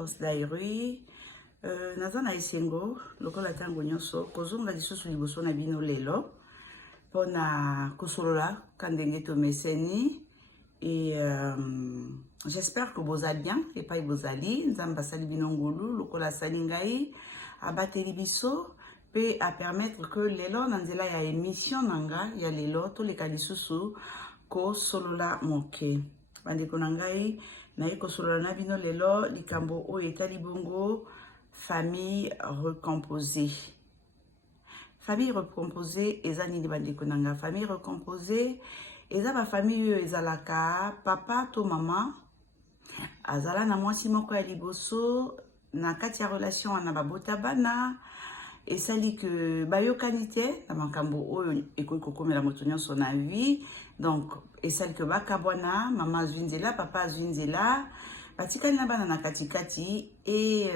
Osdairui. Naza na esengo, lokola tango nyonso, kozonga lisusu liboso na bino lelo, pona kosolola kandenge to meseni, et j'espère que vous allez bien, et pas vous allez, nzamba sali bino ngulu, lokola salingai, abateli biso, pe a permettre que lelo nanzela ya émission nanga, ya lelo, to leka lisusu, ko solola moke. Bandeko nangai, na eko solola na bino lelo, likambo o etali bongo, famille recomposée. Famille recomposée, eza nini bandeko nanga. Famille recomposée, eza ba famille ezalaka, papa to mama, azala na mwasi moko ya liboso, na kati ya relation wana babota bana, esali que bayokani te, na makambo oyo ekoki kokomela moto nyonso na vie, donc esali que bakabwana, mama azwi nzela, papa azwi nzela, batikali na bana na katikati, et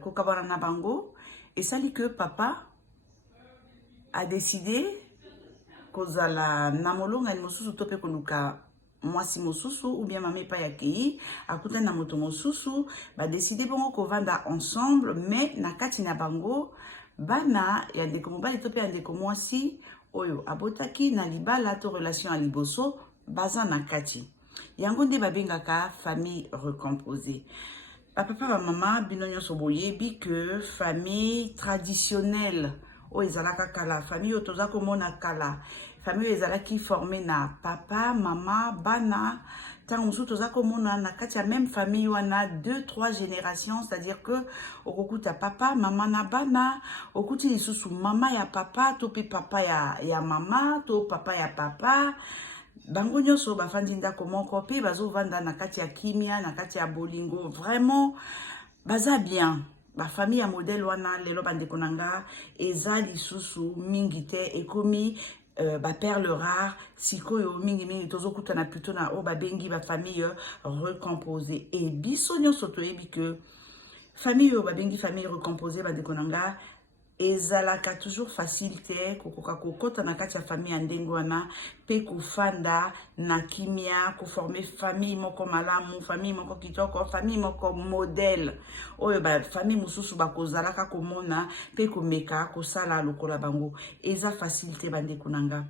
kokabwana na bango, esali que papa a décidé kozala na molonga ni mosusu to pe koluka mwasi mosusu ou bien mama epai akei akuta na moto mosusu ba décidé bongo kovanda ensemble, mais na kati na bango bana ya ndeko mobali to pe ya ndeko mwasi oyo abotaki na libala to relation ya liboso baza na kati yango nde babengaka famille recomposée. Papa ba mama bino nyonso boyebi que famille traditionnelle o ezalaka kala, famille o toza komona kala, famille ezalaki formée na papa, mama, bana, tango mosusu toza komona na kati ya même famille wana 2-3 générations, c'est-à-dire que okokuta papa, mama na bana, okuti lisusu mama ya papa, to pe papa ya mama, to papa ya papa, bango nyonso bafandi ndako moko pe bazovanda na kati ya kimia, na kati ya bolingo, vraiment baza bien. Ba famille ya modèle wana lelo bandeko nanga eza lisusu mingi te ekomi ba perle rare sikoyo mingi tozokuta na plutôt na o ba bengi ba famille recomposée et biso nyonso toyebi que famille ba bengi famille recomposée bandeko nanga ezalaka toujours facile te kokoka kokota na kati ya famille ya ndenge wana pe kofanda na kimia koforme famille moko malamu, famille moko kitoko, famille moko modèle oyo ba famille mosusu bakozalaka komona pe komeka kosala lokola bango. Eza facile te bandeko nanga,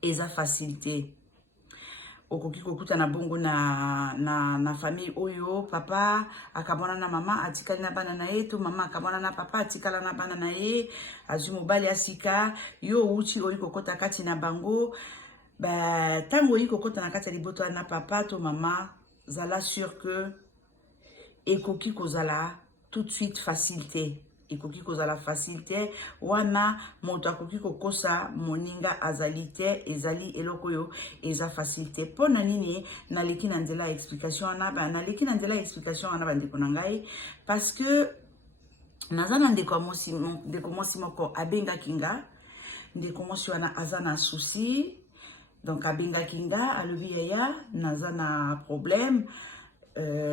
eza facile te. Okoki kokuta na bongo na famille oyo papa akabona na mama atikali na bana na ye, to mama akabona na papa atikala na bana na ye, azwi mobali asika yo uti oyi kokota kati na bango, ba tango oyi kokota na kati ya liboto na papa to mama, zala sûr que ekoki kozala tout de suite facilité. Ekoki kozala facilité wana moto akoki kokosa moninga azalite ezali eloko yo eza facilité. Pona nini naleki na nzela explication wana ba naleki na nzela explication wana bandeko na ngai parce que naza na ndeko mwasi moko abengaki nga, ndeko mwasi wana aza na souci, donc abengaki nga alobi yaya naza na problème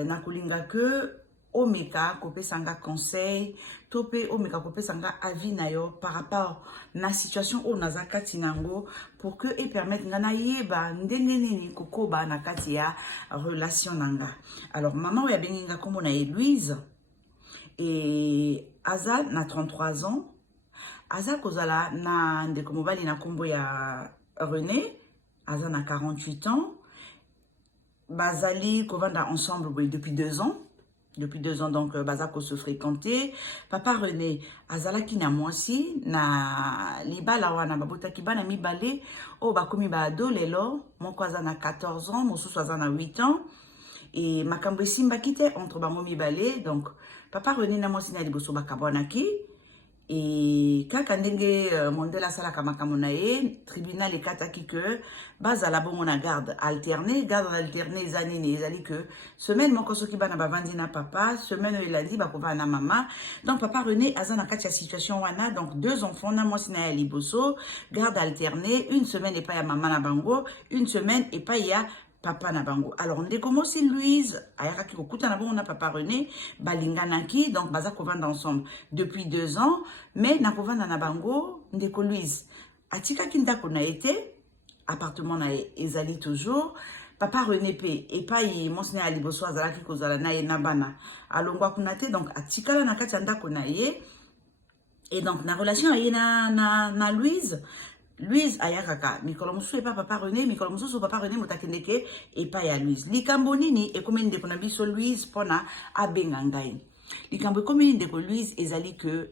nakolinga que omeka kopesanga conseil to pe omeka kopesanga avis na yo par rapport na situation o naza kati nango pour que et permettre nga na yeba ndenge nini kokoba na kati ya relation nanga. Alors maman oya bengi nga kombo na Louise et aza na 33 ans, aza kozala na ndeko mobali na kombo ya René, aza na 48 ans, bazali kovanda ensemble depuis 2 ans. Depuis 2 ans, donc, Bazako se fréquentait. Papa René, azalaki na mwasi, na libala wana, babotaki bana mibale, o bakomi ba ado lelo, moko aza na 14 ans, mosusu aza na 8 ans, et makambo esimba kite entre bango mibale, donc, Papa René na mwasi na liboso bakabwanaki, et kaka ndenge mondela salaka makambo na ye, tribunal ekataki que bazala bongo na garde alternée eza nini ezali que semaine moko soki bana bavandi na papa, semaine elandi bakova na mama. Donc papa René aza na kati ya situation wana, donc 2 enfants na mwasi na ya liboso, garde alternée, une semaine epai ya mama na bango, une semaine epai ya papa na bango. Alors ndeko mosi Louise ayakaki kokuta na bongo na papa René balinganaki, donc baza kovanda ensemble depuis 2 ans, mais na kovanda na bango ndeko Louise atikaki ndako na ete appartement na ezali toujours, papa René pe et pas y monsne à liboso azalaki kozala na ye na bana alongwa kuna te donc atikala na kati ya ndako na ye et donc na relation aye na Louise ayakaka mikolo mosusu epa papa René mikolo mosusu papa René motakendeke epa ya Louise likambo nini ekomi ndeko na biso Louise pona abenga ngai likambo ekomi ndeko Louise ezali que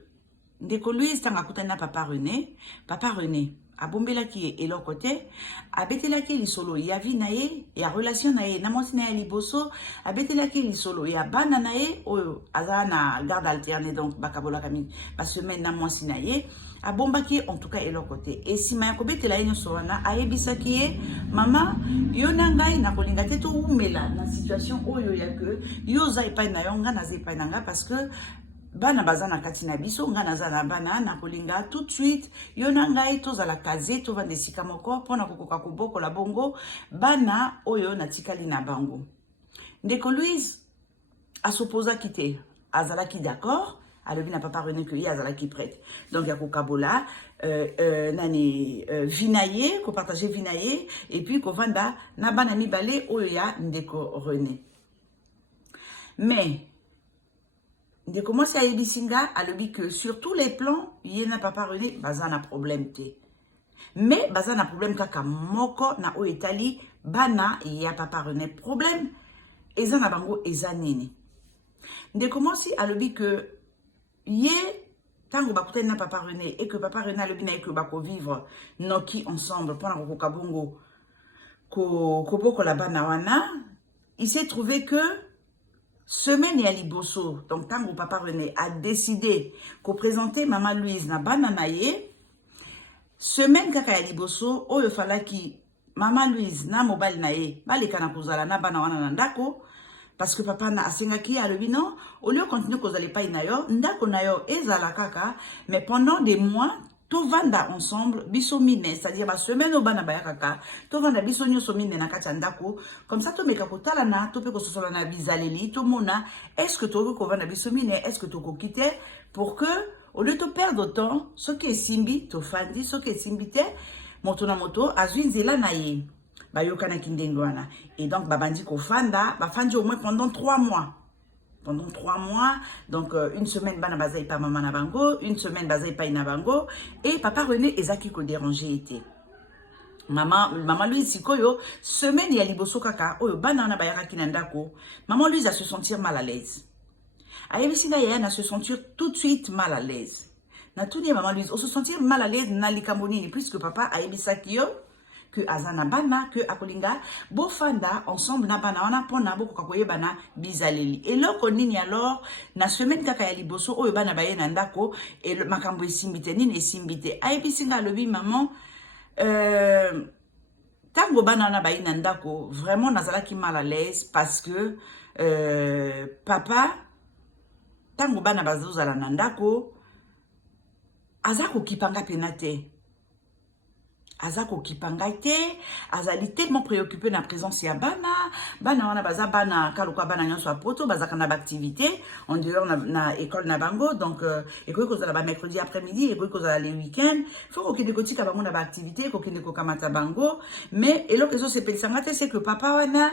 ndeko Louise tanga kutana na papa René abombelaki ye eloko te abetelaki lisolo ya vi na ye ya relation na ye na mwasi na ye liboso abetelaki lisolo ya bana na ye oyo azala na garde alternée donc bakabolaka basemaine na mwasi na ye abombaki en tout cas eloko te et sima ya kobetela ye nyonso wana ayebisaki ye mama yo na ngai nakolinga te toumela na situation oyo ya que yo oza epai na yo nga naza epai na nga parce que bana baza na kati na biso nga naza na bana na kolinga tout de suite yo na ngai tozala kaze tovanda esika moko mpona kokoka kobokola bongo bana oyo natikali na bango ndeko Louise asopozaki te azalaki d'accord alobi na papa René que ye azalaki prête donc ya kokabola vinaye kopartage vinaye et puis kovanda na bana mibale oyo ya ndeko René mais ndeko mwasi ayebisinga alobi que sur tous les plans ye na papa René baza na problème te mais baza na problème kaka moko na oyo etali bana ya papa René problème eza na bango eza nini ndeko mwasi alobi que ye tango bakutani na papa René et que papa René alobi na ye que bakovivre noki ensemble mpona kokoka bongo kobokola bana wana il s'est trouvé que semaine ya liboso donc tango papa René a décidé ko présenter maman Louise na bana na ye semaine kaka ya liboso oyo falaki maman Louise na mobali na ye baleka na kozala na bana wana na ndako parce que papa na asengaki alobi non au lieu continuer kozala epai na yo ndako na yo ezala kaka mais pendant des mois tovanda ensemble biso mine c'est-à-dire ba semaine obana baya kaka tovanda biso nyonso mine na kati ya ndako comme ça tomeka kotala na to pe kososola na bizaleli to mona est-ce que tokoki kovanda biso mine est-ce que tokoki te pour que au lieu de perdre temps soki esimbi tofandi soki esimbi te moto na moto azwi nzela na ye bayokanaki ndenge wana et donc babandi kofanda bafandi au moins pendant 3 mois. Pendant 3 mois, donc une semaine bana baza epa maman na bango, une semaine baza epa ina bango, et papa René ezaki ko déranger été. Maman Louise sikoyo semaine ya liboso kaka oyo bana na bayaka kinandako, maman Louise a se sentir mal à l'aise. Ayebisina ya na se sentir tout de suite mal à l'aise. Na tout maman Louise, on se sentir mal à l'aise na likamoni puisque papa ayebisaki yo que azana bana que akolinga bofanda ensemble na bana wana pona boko kakoye bana bizaleli et loko nini alors na semaine kaka ya liboso oyo bana baye na ndako et makambo esimbite nini esimbite ayebisinga lobi maman tango bana na baye na ndako vraiment nazalaki mal à l'aise parce que papa tango bana bazozala na ndako azako kipanga penate azako kipanga te azali tellement préoccupé na présence ya bana wana baza bana kaluka bana nyonso a poto bazaka na activité en dehors na école na bango donc ekoki kozala ba mercredi après-midi ekoki kozala les week-ends faut kokende kotika bango na ba activité kokende kokamata bango mais eloko ezo sepelisanga te c'est que papa wana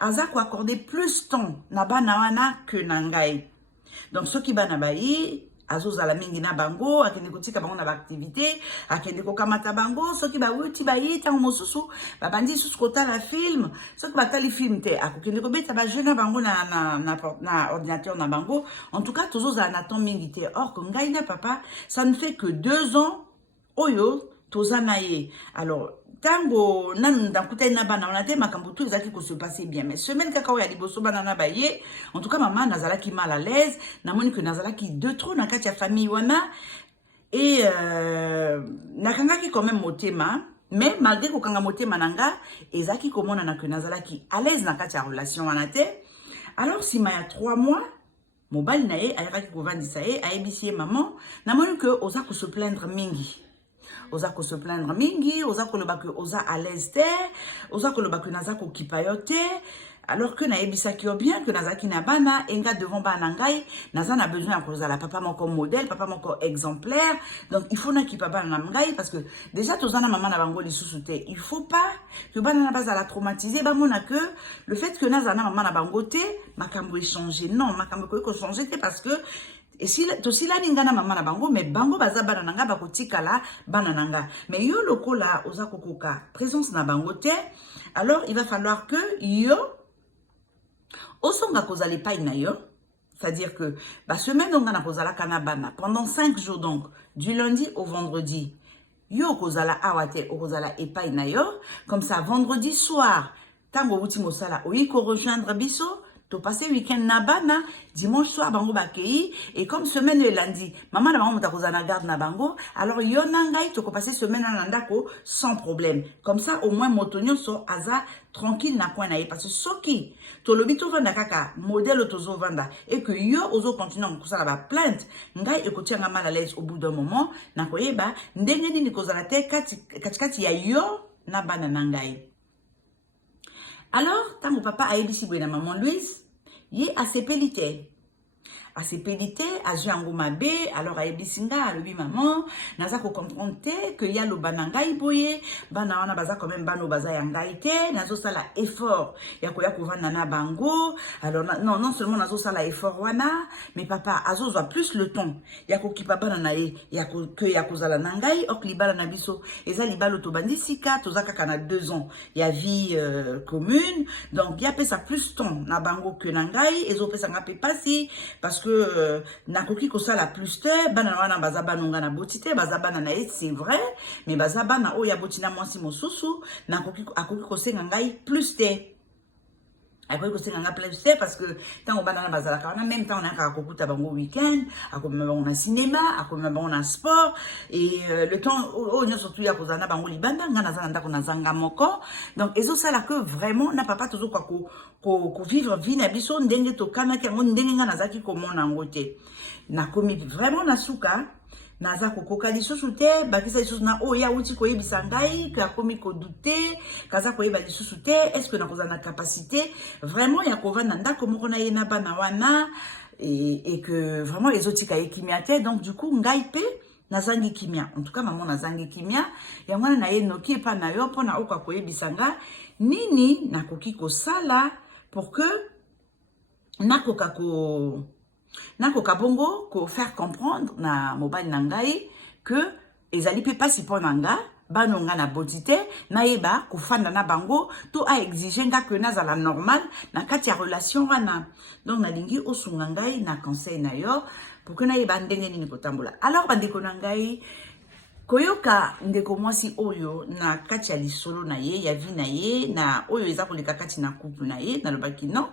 azako accorder plus temps na bana wana que na ngai donc soki bana bayi azozala mingi na bango akende kotika bango na ba activité akende kokamata bango soki bawuti bayi tango mosusu babandi susu kotala film soki batali film te akokende kobeta ba jeu na bango na ordinateur na bango en tout cas tozozala na temps mingi te or que ngai na papa ça ne fait que 2 ans oyo tozana ye alors tango nan ndakutai na bana on a te makambo tout ezaki ko se passer bien mais semaine kaka ya liboso bana na baye en tout cas maman nazalaki mal à l'aise na moni que nazalaki de trop na kati ya famille wana et nakangaki quand même motema mais malgré ko kanga motema nanga ezaki komona na que nazalaki à l'aise na kati ya relation wana te alors sima ya 3 mois mobali na ye ayakaki kovandisa ye ayebisi ye maman na moni que oza ko se plaindre mingi oza ko se plaindre mingi oza ko loba que oza à l'aise te oza ko loba que naza ko kipa yo te alors que naebisaki yo bien que nazaki na bana enga devant bana ngai naza na besoin ya kozala papa moko modèle papa moko exemplaire donc il faut na ki papa na ngai parce que déjà tozana maman na bango lisusu te il faut pas que bana na bazala traumatisé ba mona que le fait que nazana maman na bango te makambo échanger non makambo ko changer te parce que et si aussi la ningana maman na bango mais bango baza bana nanga bakotikala bana nanga mais yo lokola oza kokoka présence na bango te alors il va falloir que yo osonga kozali pa na yo c'est-à-dire que ba semaine on na kozala kana bana pendant 5 jours donc du lundi au vendredi yo kozala awate kozala epai na yo comme ça vendredi soir tango wuti mosala oyi ko rejoindre biso to passer week-end na bana dimanche soir bango bakei et comme semaine et lundi maman na bango mutakoza na garde na bango alors yo nangai to ko passer semaine na ndako sans problème comme ça au moins motonyo so aza tranquille na point na ye parce que soki to lobi to vanda kaka modèle tozo vanda et que yo ozo continuer ko sala ba plainte ngai ekotianga mal à l'aise au bout d'un moment na koyeba ndenge nini kozala te kati ya yo na bana nangai. Alors, tant mon papa a ébissi na maman Louise, il est assez pélité. Assez pélité, à Jean Mabe, alors a ébisinga, à lui maman, naza ko comprendre que y a le bananga iboye, bana wana baza quand même bano baza yangaite, nazo sala effort, ya ko vanda na bango, alors non seulement nazo sala effort wana, mais papa azo zoa plus le ton, ya ko kipa bana na ye, ya ko zala nangai, ok libala na biso, eza libalo to bandisika, to zaka kana 2 ans, ya vie commune, donc ya pesa plus ton na bango que nangai, ezo pesa ngape pasi, parce que nakoki kosala plus te bana wana baza banonga na botite baza bana na c'est vrai mais baza bana oya botina mwasi mosusu nakoki akoki kosenga ngai plus te akoki kosenga ngai plus te parce que tant bana na bazala kana même temps on a kokuta bango week-end akomi bango na cinéma akomi bango na sport et le temps on surtout ya kozana bango libanda ngana zana ndako na zanga moko donc ezo sala que vraiment na papa toujours quoi ko vivre vie na biso ndenge to kana ke ngo ndenge ngana zaki ko mona ngote na komi vraiment na suka naza kokoka lisusu te bakisa lisusu na oya uti koyebisa ngai ka komi ko douter kaza koyeba lisusu te est-ce que na kozana capacité vraiment ya kovanda ndako moko na ye na bana wana et que vraiment les autres kimia te donc du coup ngai pe nazangi kimia en tout cas maman nazangi kimia ya mwana na ye noki pa na yo pona oka koyebisa nga nini nakoki kosala pour que nakoka bongo ko faire comprendre na mobile nangai que ezali pe pasi po nanga banonga na botite naeba ko fanda na bango to a exiger nga que nazala normal na kati ya relation wana donc nalingi osunga ngai na conseil na yo pour que naeba ndenge nini kotambola alors bandeko na ngai koyoka ndeko mwasi oyo na kati ya lisolo na ye ya vie na ye na oyo eza koleka kati na couple na ye na lobaki non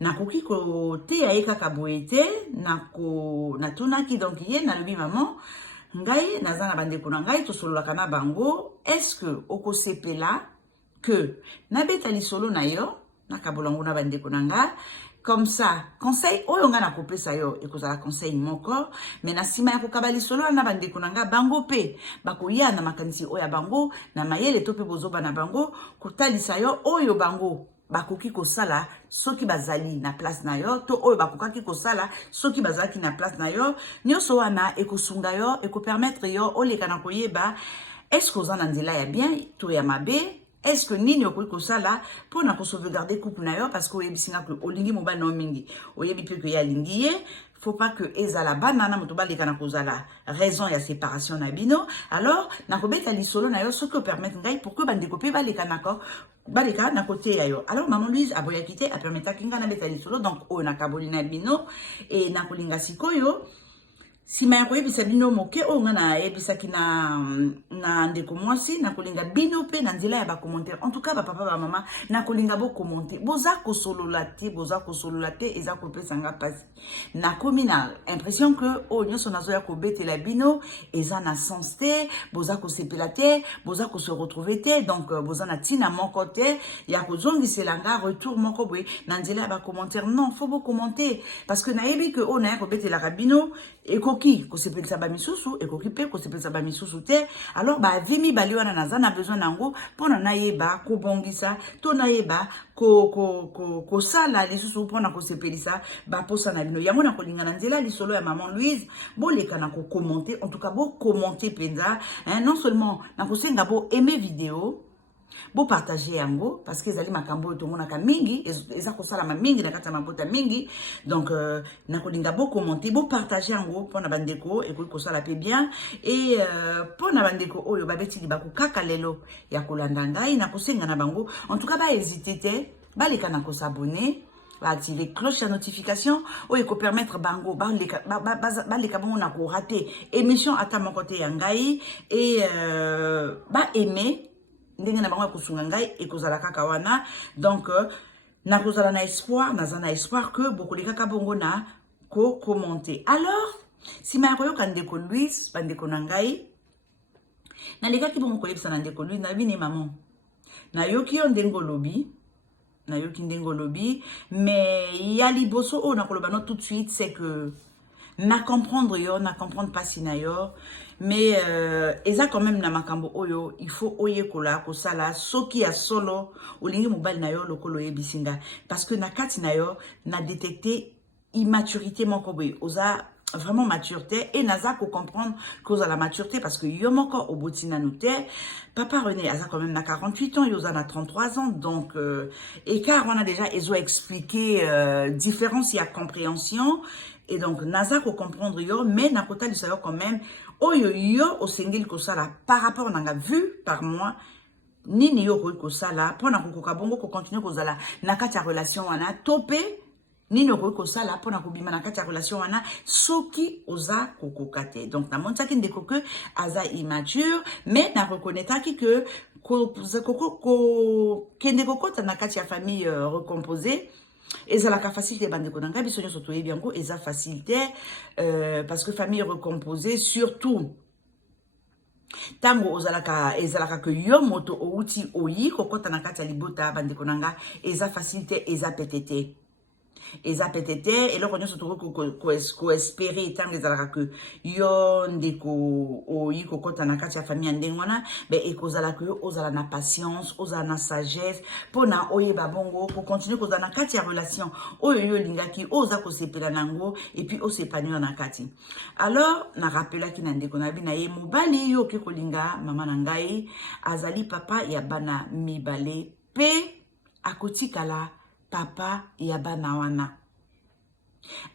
nakoki ko te ya kaka boye te na tunaki donc ye na lobi maman ngai naza na bandeko na ngai tosololaka na bango est-ce que okosepela que nabeta lisolo na yo nakabolango na bandeko na nga comme ça conseil oyo nga nakopesa yo ekozala conseil moko mais na sima ya kokaba lisolo na bandeko na nga bango pe bakoya na makanisi oyo bango na mayele to pe bozoba na bango kotalisa yo oyo bango bakoki kosala soki bazali na place na yo to oyo bakokaki kosala soki bazalaki na place na yo nyonso wana ekosunga yo ekopermettre yo oleka na koyeba est-ce que oza na nzela ya bien to ya mabe est-ce que nini okoki kosala mpona kosauvegarder couple na yo parce que oyebisinga ke olingi mobali na yo mingi oyebi mpe ke ye alingi ye faut pas que ezala banana moto baleka na kozala raison ya séparation na bino alors nakobeta lisolo na yo soki opermettre ngai pour que bandeko mpe baleka na côté ya yo alors maman Louise aboyaki te apermetaki nga na beta lisolo donc oyo nakaboli na bino e nakolinga sikoyo sima ya koyebisa bino moke oyo nga nayebisaki na ndeko mwasi nakolinga bino pe na nzela ya bacommentaire en tout cas bapapa bamama nakolinga bokommente boza kosolola te eza kopesa nga mpasi nakomi na impression que oyo nyonso nazoya kobetela bino eza na sens te boza kosepela te boza kose retrouver te donc boza na ntina moko te ya kozongisela nga retour moko boye na nzela ya bacommentaire non faut bokommente parce que nayebi que oyo naya kobetelaka bino ekoki kosepelisa bamisusu ekoki pe kosepelisa bamisusu te. Alors vie mibale wana naza na besoin nango mpona nayeba kobongisa to nayeba kosala lisusu mpona kosepelisa baposa na bino. Yango nakolinga na nzela lisolo ya maman Louise boleka na commenter, en tout cas commenter penza, non seulement nakosenga aimer vidéo bo partager yango parce que ezali makambo to mona ka mingi eza kosala ma mingi na kata mabota mingi. Donc nakolinga commenter bo partager yango pona bandeko ekoki kosala pe bien et pona bandeko oyo babeti libako kaka lelo ya kolanda ngai nakosenga na bango en tout cas hésiter te baleka na s'abonner activer cloche de notification ou il peut permettre bango baleka bango na ko rater émission à ta mon côté yangai et aimer ndenge na bango kusunga ngai e kozala kaka wana. Donc na kozala na espoir que beaucoup de kaka bongo na ko commenter. Alors si ma koyoka ndeko Louise bandeko na ngai na leka ki bongo kolebisa na ndeko Louise na bini maman na yoki yo ndengo lobi na yoki ndengo lobi mais ya liboso o na koloba no tout de suite c'est que na comprendre pas si na yo mais eza quand même na makambo oyo il faut oyekola kosala soki ya solo olingi mobali na yo lokolo yebisinga parce que na kati na yo na détecter immaturité moko boye oza vraiment maturité et naza ko comprendre cause à la maturité parce que yo moko obotina noté papa René aza quand même na 48 ans yoza na 33 ans donc écart on a déjà ezo expliqué différence il y a compréhension et donc naza ko comprendre yo mais na kota du savoir quand même oyo yo au single ko sala par rapport nanga vu par moi nini yo ko sala pona ko kabongo ko continuer ko zala na kati ya relation wana topé nini yo ko sala pona ko bima na kati ya relation wana soki oza kokokate. Donc na montaki ndeko que aza immature mais na reconnaître que kende kokota na kati ya famille recomposée eza la facilité bandeko nanga biso nyoso toyebi yango eza facilité parce que famille recomposée surtout tango ozalaka ezalaka que yo moto outi oyi kokota na kati ya libota bandeko nanga eza facilité eza pétété eza pétété et là on se trouve ko espérer tant les alaka que yo ndeko oyi kokota na kati ya famille ndengwana be ekozala que ozala na patience ozala na sagesse pona oyeba bongo pour continuer kozala na kati ya relation oyo yo lingaki oza ko sepela nango et puis osepanyo na kati. Alors na rappela ki na ndeko na bina ye mobali yo ke kolinga mama na ngai azali papa ya bana mibale pe akotikala papa ya bana wana.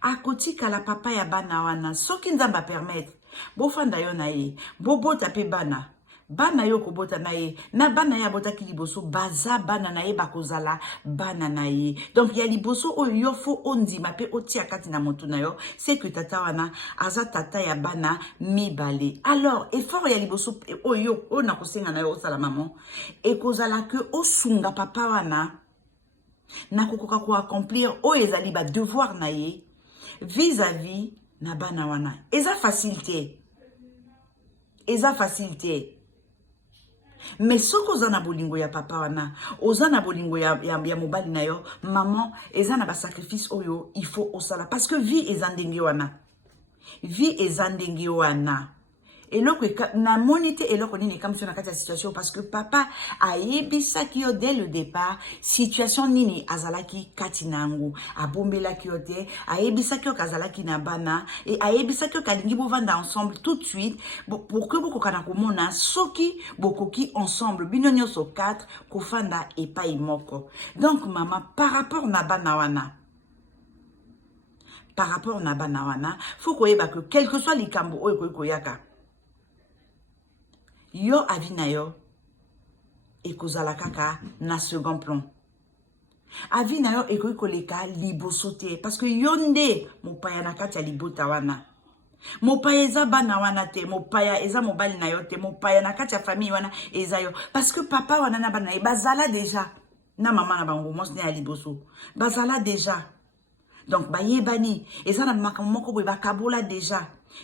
Akotika la papa ya bana wana. Soki nzamba permettre. Bofanda yo na ye. Bobota pe bana. Bana yo kobota na ye. Na bana ya bota ki liboso. Baza bana na ye bakozala bana na ye. Donc ya liboso o yo fo ondima pe oti akati na motu na yo. C'est que tata wana. Aza tata ya bana mibale. Alors, effort ya liboso o yo. O na kosenga na yo osala maman. E kozala ke o sunga papa wana. Na kokoka ko accomplir o ezali ba devoir na ye vis-à-vis na bana wana. Eza facilité. Eza facilité. Mais soko zana bolingo ya papa wana, ozana bolingo ya mobali na yo, maman, eza na ba sacrifice oyo, il faut osala parce que vie ezandenge wana. Vie ezandenge wana. Et là, na monité et là, on est comme sur la situation parce que papa a ebisa kyo dès le départ, situation nini azalaki katinangu, a bombela kyote, a ebisa kyo kazalaki na bana, et a ebisa kyo kalingi bovanda ensemble tout de suite, pour que beaucoup kana komona, soki, bokoki ensemble, binonyo so 4, kofanda et pas imoko. Donc, maman, par rapport na bana wana, faut koyeba que quel que soit les kambo oyo koyaka, yo avina yo ekozala kaka na second plan. Avina yo ekoki koleka liboso te parce que yonde mopaya na kati ya libota wana. Mopaya eza bana wana te, mopaya eza mobali na yo te, mopaya na kati ya famille wana eza yo parce que papa wana na bana bazala déjà na mama na bango mos ne ya liboso. Bazala déjà. Donc bayebani eza na makambo moko boye bakabola déjà.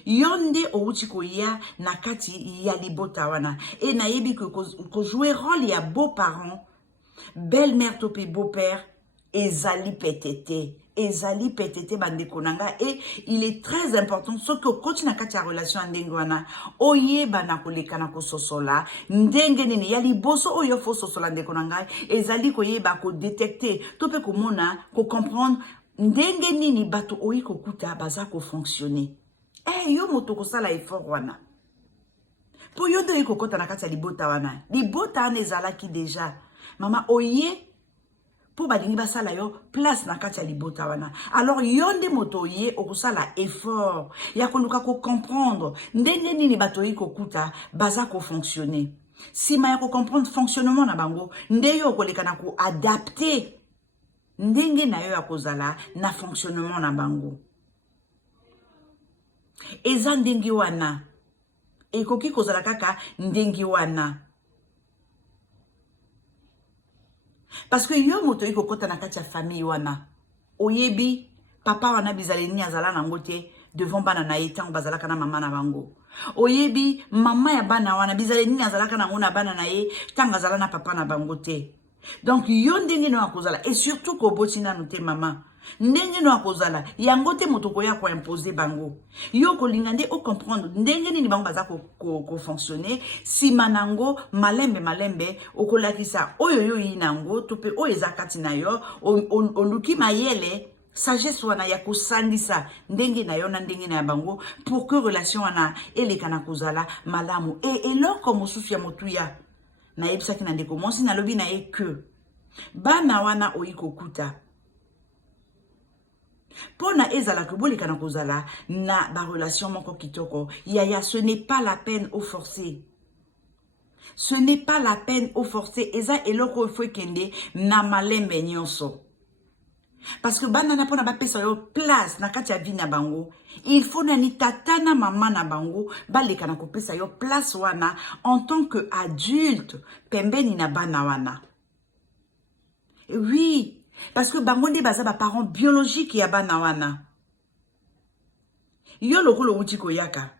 Yonde outi koya na kati ya libota wana et na yebi ko jouer rôle ya beaux parents belle-mère topé beau-père ezali pétété ezali petete bandeko nanga et il est très important ce que continue na kati ya relation ndenge wana oyeba na koleka na kososola ndenge nini ya liboso oyo fo sosola ndeko nanga ezali koyeba ko détecter to pe komona ko comprendre ndenge nini bato oyi kokuta baza ko fonctionner yo moto kosala effort wana po yo nde kokota na kati ya libota wana ezalaki déjà mama oye pour balingi basala yo place na kati ya libota wana alors yo nde moto oye okosala effort ya koluka ko comprendre ndenge nini bato oyi kokuta baza ko fonctionner sima ya ko comprendre fonctionnement na bango nde yo koleka na ko adapter ndenge na yo ya kozala na fonctionnement na bango eza ndenge wana ekoki kozala kaka ndenge wana parce que yo moto yiko kota na kati ya famille wana oyebi papa wana bizale ni azala nango te devant bana na etango bazalaka na mama na bango oyebi mama ya bana wana bizale ni azalaka nango na bana na ye tanga azala na papa na bango te donc yo ndenge no akozala et surtout ko botina no te mama ndenge no akozala yango te moto koya ko imposer bango yo ko lingande o comprendre ndenge nini bango baza ko fonctionner si manango malembe okolakisa oyo yo yinango to pe o ezakati na yo oluki mayele sagesse wana ya kosandisa ndenge na yo na ndenge na bango pour que relation wana eleka na kozala malamu et eloko mosusu ya motuya na yebisaki na ndeko monsi na lobi na ye que bana wana oyiko kuta pona ezala que boleka na kozala na ba relation moko kitoko ya ce n'est pas la peine au forcer. Ce n'est pas la peine au forcer. Eza eloko faut kende na malembe nyonso. Parce que bana na pona ba pesa yo place na kati ya vie na bango. Il faut na ni tata na mama na bango baleka na ko pesa yo place wana en tant que adulte pembeni na bana wana. Oui, parce que bango nde baza ba parents biologiques ya bana wana. Yo lokolo uti koyaka.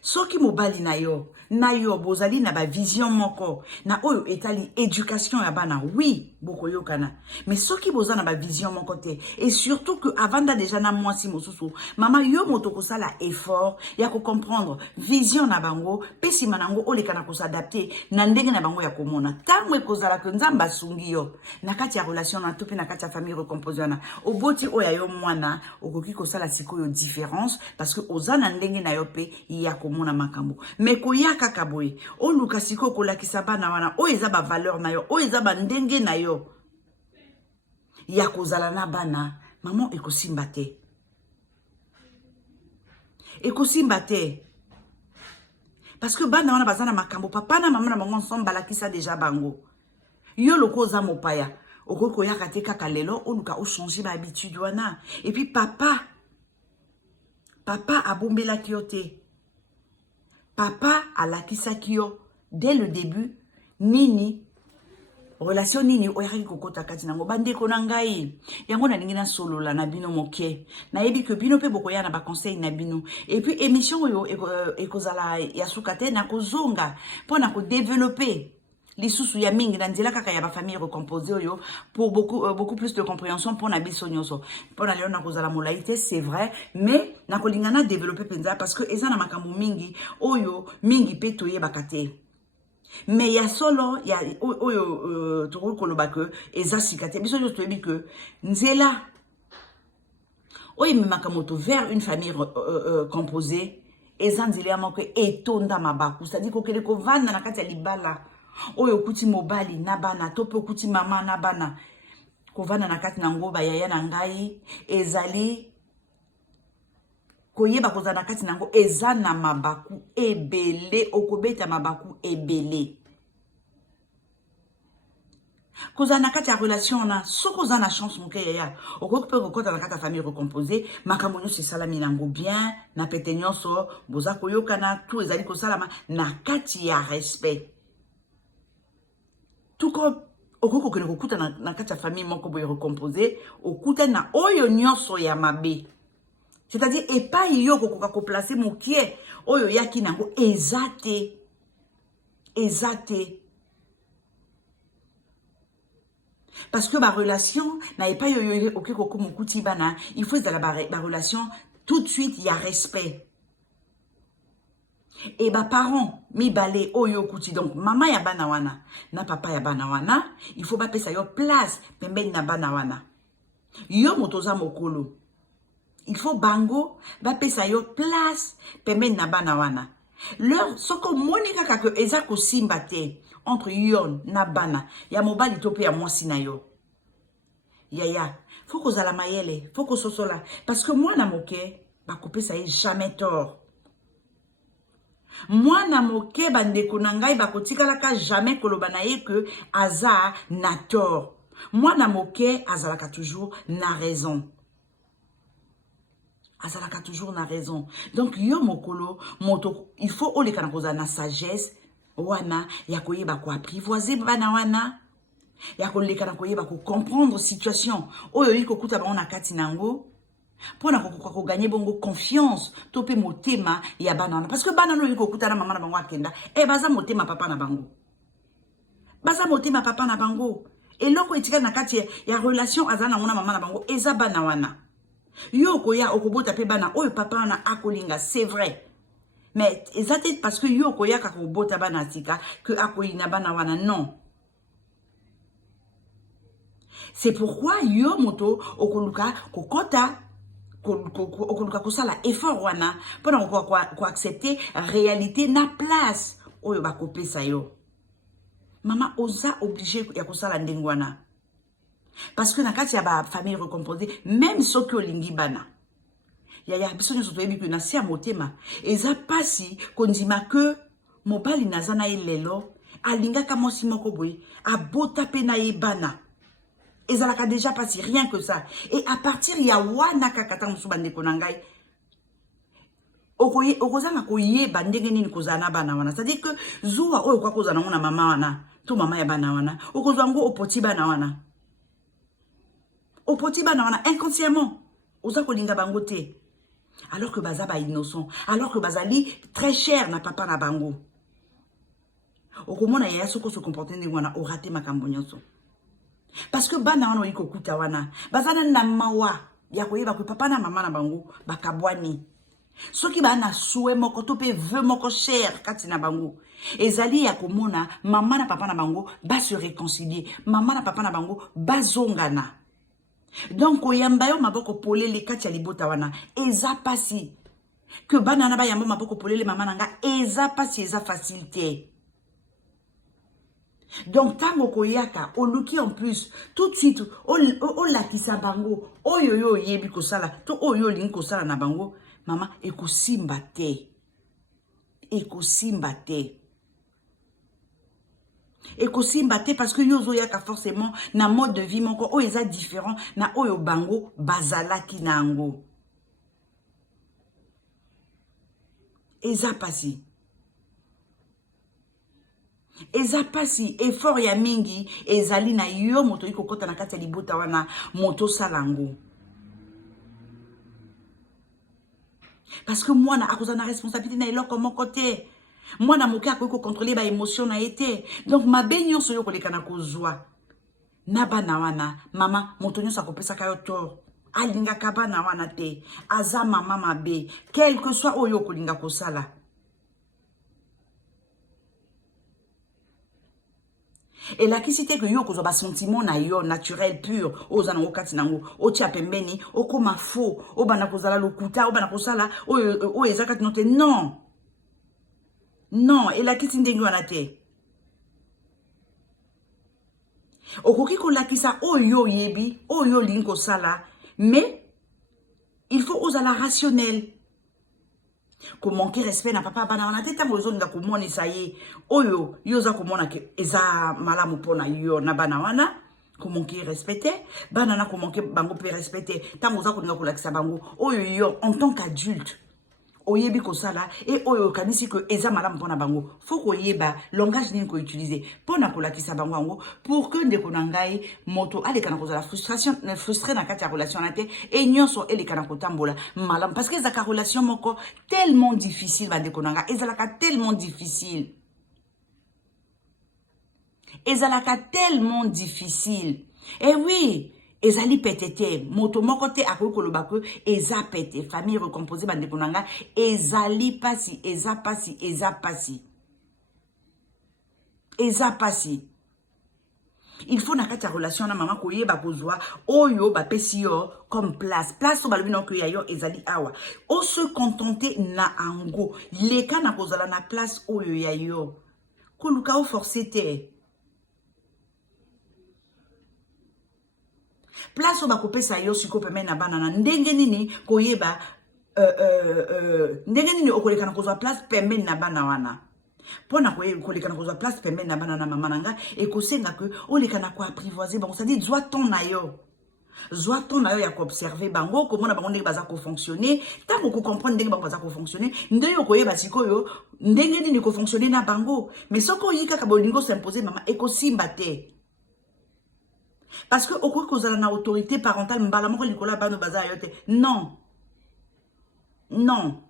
Soki mobali na yo bozali na ba vision moko na oyo etali éducation ya bana oui boko yokana mais soki boza na ba vision moko te et surtout que avant da déjà na mwasi mosusu mama yo moto kosala effort ya ko comprendre vision na bango pesi manango oleka na ko s'adapter na ndenge na bango ya komona tango ekozala ke nzamba sungi yo na kati ya relation na topi na kati ya famille recomposée na oboti oya yo mwana okoki kosala sikoyo différence parce que ozana ndenge na yo pe ya komona makambo mais koyaka kaboy o luka siko kolakisa bana wana o eza ba valeur na yo o eza ba ndenge na yo ya kozala na bana maman ekosimba te parce que bana wana bazana makambo papa na mama na bango ensemble balakisa déjà bango yo loko za mopaya okoko yaka te kaka lelo o luka o changer ba habitude wana et puis papa abombelaki yo te. Papa alakisaki yo dès le début nini relation nini oyaki kokota kati nango bandeko na ngai yango na ningi na solola na bino moke na yebi que bino pe bokoya na ba conseil na bino et puis émission yo ekozala ya sukate na kozonga pona ko développer lisusu ya mingi na nzela kaka ya ba famille recomposée oyo pour beaucoup plus de compréhension pour na biso nyonso pour na leo na kozala molaité c'est vrai mais na kolingana développer penza parce que eza na makambo mingi oyo mingi pe toyebaka te mais ya solo ya oyo tokoloba que eza sikate biso nyonso toyebi que nzela oyo memaka moto vers une famille composée eza nzela moko etonda mabaku c'est-à-dire kokele kovanda na kati ya libala oyo kuti mobali na bana tope kuti mama na bana kovana na kati nango ba yaya na ngai ezali koyeba kozana na kati nango eza na mabaku ebele okobeta mabaku ebele kozana na kati ya relation na soko za na chance moke yaya okope kokota na kati ya famille recomposée makambo nyonso esalami nango bien na pete nyonso boza koyokana tout ezali kosalama na kati ya respect. Tout comme okoko kene kokuta na kati ya famille moko boye recomposé okuta na oyo nyonso ya mabe c'est-à-dire epa yo kokoka ko placer mokie oyo yaki nango ezate Parce que ma relation n'a pas eu aucun kokuti bana. Il faut dans la relation tout de suite il y a respect. Et bah parents mi balé oyo kuti donc maman ya bana wana na papa ya bana wana il faut pas pesa yo place pembeni na bana wana. Yo motoza mokolo. Il faut bango ba pesa yo place pembeni na bana wana. Leur soko monika ka que eza ko simba te entre yon na bana ya mobali topé ya mwasi na yo. Yaya, faut que zala mayele, faut que sosola parce que moi na moke ba couper ça est jamais tort. Moi na moke bandeko na ngai ba kotikalaka jamais koloba na ye que aza na tort. Moi na moke azalaka toujours na raison. Azalaka toujours na raison. Donc yo mokolo moto il faut oleka na koza na sagesse wana ya koyeba ko apprivoiser bana wana. Ya koleka na koyeba ko comprendre situation. Oyo yiko kuta ba na kati nango. Pour ko gagner bongo confiance topé motema ya banana parce que banana yiko kuta na mama na bango akenda baza motema papa na bango. Baza motema papa na bango. Et loko etika na kati ya relation azana mona mama na bango eza bana wana. Yo koya okobota pe bana oyo papa na akolinga c'est vrai. Mais exactement parce que yo koya ka kobota bana tika que akoyina bana wana non. C'est pourquoi yo moto okoluka kokota okoluka kosala effort wana pendant ko accepter réalité na place oyo ba kopesa yo. Maman oza obligé ya kosala ndengwana. Parce que na kati ya ba famille recomposée même soki olingi bana. Ya biso nyoso toyebi que na se ya motema eza pasi kondima que mobali nazana elelo alingaka mwasi moko boye abota pe na ye bana. Ezalaka déjà passé rien que ça et à partir ya wana kakata musubande konangai okozanga koyeba ndenge nini kozana bana wana c'est à dire que zuwa oyo kwa kozana ngona mama wana to mama ya bana wana okozango opoti bana wana inconsciemment oza kolinga bango te alors que baza ba innocent alors que bazali très cher na papa na bango okomona ya soko se comporter ndenge wana o raté makambo nyonso. Parce que bana wana yiko kuta wana bazana na mawa ya koyeba ko papa na mama na bango bakabwani soki bana souhait moko to pe veut moko cher kati na bango ezali ya komona mama na papa na bango ba se réconcilier mama na papa na bango bazongana donc oyamba yo maboko polele kati ya libota wana eza pasi que bana na ba yamba maboko polele mama nanga eza pasi eza facilité. Donc, tango koyaka, oluki en plus, tout de suite, o lakisa bango, oyo yebi kosala, to oyo ling kosala na bango, maman, ekosimba te. Ekosimba te parce que yozo yaka forcément, na mode de vie moko, o eza différent, na oyo bango, bazalaki nango. Eza pasi. Eza pasi effort ya mingi ezali na yo moto yiko kota na kati ya libota wana moto salango. Parce que moi na akoza na responsabilité na eloko mon côté. Moi na moke akoki contrôler ba émotion na été. Donc ma nyonso yo koleka na kozwa. Na bana wana mama moto nyonso akopesa ka yo tort. Alinga ka bana wana te. Aza mama mabe. Quel que soit oyo kolinga kosala. Et la qui c'était que yo kozo ba sentiment na yo naturel pur oza na okati nango o tia pembeni o koma faux o bana kozala lokuta o bana kozala o ezakati note non et la qui ndenge wana te okoki kolakisa oyo yebi oyo linko sala mais il faut ozala rationnel. Ko manquer respect na papa bana wana te tango zonga ko moni saye oyo yoza ko mona ke eza malamu pona yo na bana wana ko manquer respecter bana na ko manquer bango pe respecter tango za ko nga ko lakisa bango oyo yo en tant qu'adulte oyebi ko sala et oyo kanisi que eza malamu pona bango faut ko yeba langage nini ko utiliser pona ko lakisa bango ango pour que ndeko na ngai moto ale kana ko la frustration frustré na kati ya relation na te et nyonso ele kana ko tambola malamu parce que za ka relation moko tellement difficile ba ndeko na ngai ezalaka tellement difficile Eh oui, ezali petete, moto moko te akoki koloba ke eza pete, famille recomposée bandeko nanga, ezali pasi, eza pasi, eza pasi. Eza pasi. Il faut na kati ya relation na maman koyeba kozwa oyo ba pesi yo comme place. Place ba lobino ko ya yo ezali awa. O se contenter na ango. Leka na kozala na place oyo ya yo. Koluka o forcer te. Place ba kopesa yo siko peme na banana ndenge nini koyeba ndenge nini okoleka na kozwa place peme na bana wana. Pona koleka na kozwa place peme na bana na mama nanga et kosenga que oleka na ko apprivoiser bango, ça dit zwa ton na yo. Zwa ton na yo ya ko observer bango komona bango ndenge baza ko fonctionner, tango ko comprendre ndenge bango baza ko fonctionner, ndenge koyeba sikoyo ndenge nini ko fonctionner na bango. Mais soko yika ka bolingo s'imposer mama e ko simba te. Parce que okoki kozala na autorité parentale mbala moko likola bano baza yo te. Non. Non.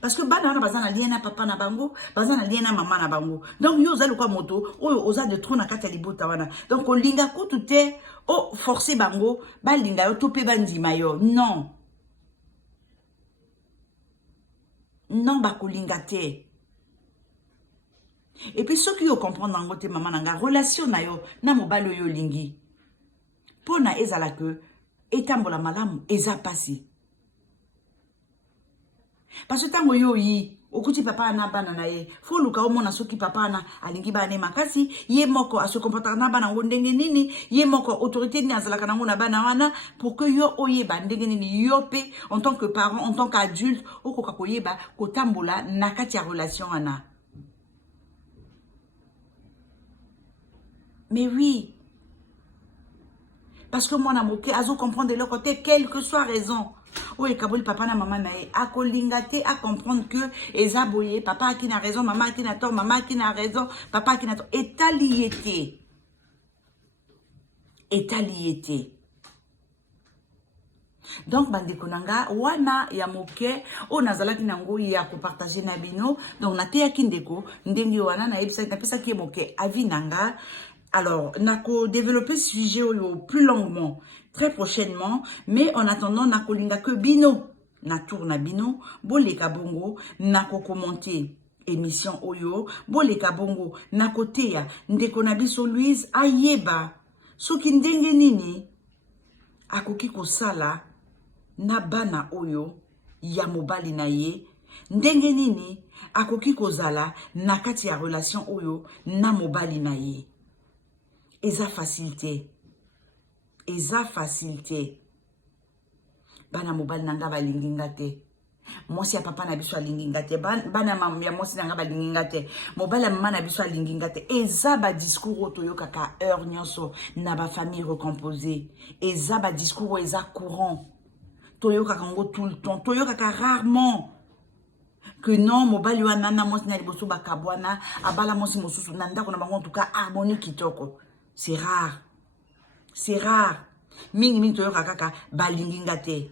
Parce que bana baza na lien na papa na bango, baza na lien na maman na bango. Donc yo ozali kwa moto, oyo oza de trop na kati ya libota wana. Donc olinga kutu te, o forcer bango, ba linga yo to pe bandima yo. Non. Non ba kolinga te. Et puis ceux qui yo comprendre nango te maman nanga relation na yo na mobalo yo lingi. Pona ezala que etambola malamu eza pasi. Parce que tango yo yi okuti papa na bana na ye fo luka omona soki papa na alingi bana makasi ye moko a se comporter na bana ngo ndenge nini ye moko autorité ni azalaka nango na bana wana pour que yo oyeba ndenge nini yo pe en tant que parent en tant qu'adulte okoka koyeba kotambola na kati ya relation wana. Mais oui, parce que moi na moke azo comprendre de leur côté quelle que soit raison. Oui, kaboli papa na maman nae a kolingate à comprendre que eza boye papa qui n'a raison, maman qui n'a tort, maman qui n'a raison, papa qui n'a tort. Étaliété. Étaliété. Donc bandeko nanga wana ya moke o nazala ki nango ya ko partager na bino donc na te ya kindeko ndenge wana na ebisa na pesa ki moke avi nanga. Alors, nako développer ce sujet plus longuement, très prochainement, mais en attendant, nako linga que bino, na tourna bino, boleka bongo, nako commenter émission oyo, boleka bongo, nako teya, ndeko na biso Louise, ayeba, soki ndenge nini, akoki kosala, na bana oyo, ya mobali na ye, ndenge nini, akoki kozala, na kati ya relation oyo, na mobali na ye. Eza facilité. Eza facilité. Bana mobali nanga balinginga te. Mosi ya papa na biso alinginga te. Bana ya mosi nanga balinginga te. Mobali ya mama na biso alinginga te. Eza ba discours otoyo kaka heure nyonso na ba famille recomposée. Eza ba discours eza courant. Toyo kaka ngo tout le temps. Toyo kaka rarement. Que non, mobali wana na mosi na liboso bakabwana, abala mosi mosusu na ndako na bango en tout cas harmonie kitoko. C'est rare. C'est rare. Mingi mingi toyo kaka balinginga te.